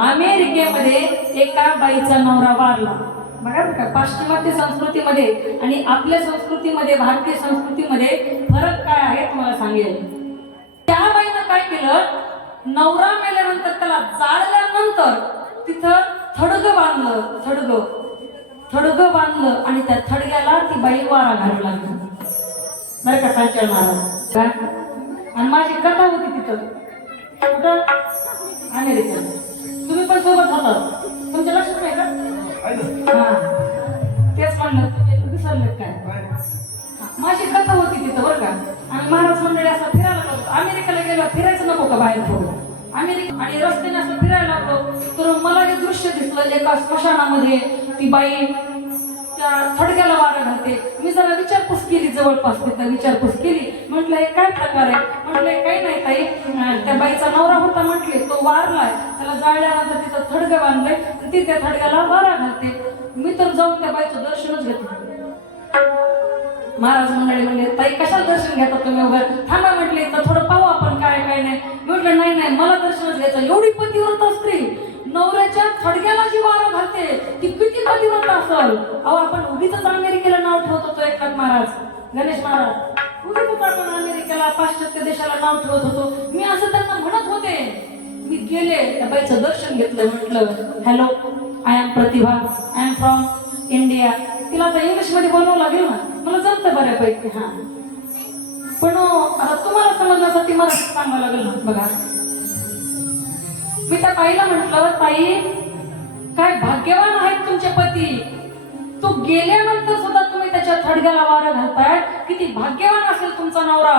अमेरिकेमध्ये एका बाईचा नवरा वारला. बघा बघा, पाश्चिमात्य संस्कृतीमध्ये आणि आपल्या संस्कृतीमध्ये, भारतीय संस्कृतीमध्ये फरक काय आहे तुम्हाला सांगेल. त्या बाईनं काय केलं, नवरा मेल्यानंतर त्याला जाळल्यानंतर तिथं थडगं बांधलं, थडगं बांधलं आणि त्या थडग्याला ती बाई वारा घालू लागली. बरं का सांचाळ महाराज. आणि माझी कथा होती तिथं कुठं, अमेरिकेत. तुम्ही पण सोबत होता, तुमच्या लक्षात नाही का? हा, तेच म्हणलं, तुम्ही विसरलेत काय? माझी कथा होती तिथं बरं का. आणि महाराज मंडळी असं फिरायला लागलो. अमेरिकेला गेलो, फिरायचं नको का बाहेर पडून अमेरिका, आणि रस्त्याने असं फिरायला लागलो तर मला हे दृश्य दिसलं. एका स्मशानामध्ये ती बाई त्या थडग्याला वारा घालते. मी जरा विचारपूस केली, जवळपास तिथं विचारपूस केली. म्हटलं हे काय प्रकार आहे? म्हटलं काही नाही ताई, त्या बाईचा नवरा होता म्हटले, तो वारलाय, त्याला जाळल्यानंतर तिथं थडगं बांधलंय, ती त्या थडग्याला वारा घालते. मी तर जाऊन त्या बाईचं दर्शनच घेतलं. महाराज मंडळी म्हणले, ताई कशाला दर्शन घेता तुम्ही वगैरे? थांबा म्हटले, तर थोडं पाहू आपण काय काय नाही. म्हटलं नाही नाही, मला दर्शनच घ्यायचं. एवढी पतिव्रता स्त्री नवऱ्याच्या थडग्याला जी वारा घालते, ती किती पतिव्रता असेल. अहो, आपण उगीच अमेरिकेला नाव ठेवत होतो. एकनाथ महाराज, गणेश महाराज, उगीच आपण अमेरिकेला, पाश्चात्य देशाला नाव ठेवत होतो. मी असं त्यांना म्हणत होते. मी गेले, त्या बाईचं दर्शन घेतलं. म्हटलं, hello, I am Pratibha, I am from India. तिला आता इंग्लिश मध्ये बोलावं लागेल ना, मला जमतं बऱ्यापैकी. हा, पण आता तुम्हाला समजण्यासाठी मराठीत सांगावं लागेल ना. बघा, मी त्या बाईला म्हटलं, ताई काय भाग्यवान आहेत तुमचे पती, तो गेल्यानंतर सुद्धा तुम्ही त्याच्या थडग्याला वारा घालताय, किती भाग्यवान असेल तुमचा नवरा.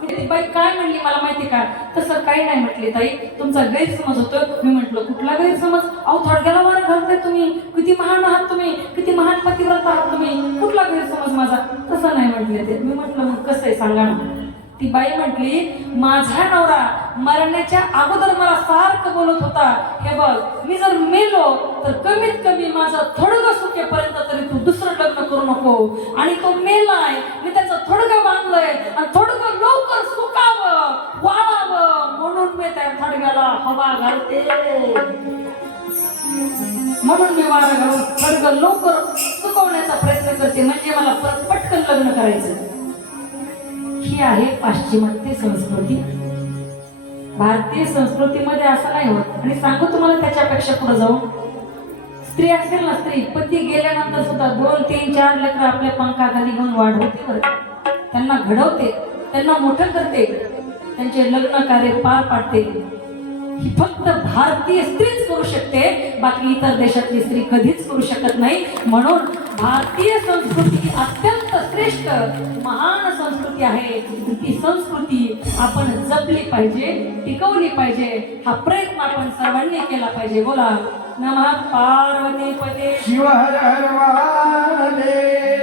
ती बाई काय म्हणली मला माहिती का? तसं काही नाही म्हटले ताई, तुमचा गैरसमज होतो. मी म्हटलं, कुठला गैरसमज? अहो, थडग्याला वारा घालताय तुम्ही, किती महान आहात तुम्ही, किती महान पतिव्रता आहात तुम्ही, कुठला गैरसमज माझा? तसं नाही म्हटले ते. मी म्हटलं, मग कसं आहे सांगा ना. ती बाई म्हटली, माझा नवरा मरण्याच्या अगोदर मला सारखं बोलत होता, हे बघ, मी जर मेलो तर कमीत कमी माझं थोडगं सुकेपर्यंत तरी तू दुसरं लग्न करू नको. आणि तो मेलाय, मी त्याचं थोडगं बांधलंय, आणि थोडगं लवकर सुकावं, वाळावं, म्हणून मी त्या थडग्याला हवा घालते, म्हणून मी वारा घालून थडगं लवकर सुकवण्याचा प्रयत्न करते, म्हणजे मला पटकन लग्न करायचं. ही आहे पाश्चिमात्य संस्कृती. भारतीय संस्कृतीमध्ये असं नाही होत. आणि सांगू तुम्हाला त्याच्यापेक्षा पुढे जाऊन, स्त्री असेल ना, स्त्री पती गेल्यानंतर सुद्धा 2, 3, 4 लेकरं आपल्या पंखाखाली घेऊन वाढवते बरं, त्यांना घडवते, त्यांना मोठं करते, त्यांचे लग्न कार्य पार पाडते. ही फक्त भारतीय स्त्रीच करू शकते, बाकी इतर देशातली स्त्री कधीच करू शकत नाही. म्हणून भारतीय संस्कृती ही अत्यंत श्रेष्ठ महान संस्कृती आहे. ती संस्कृती आपण जपली पाहिजे, टिकवली पाहिजे. हा प्रयत्न आपण सर्वांनी केला पाहिजे. बोला नमः पार्वती पते शिव हर हर महादेव.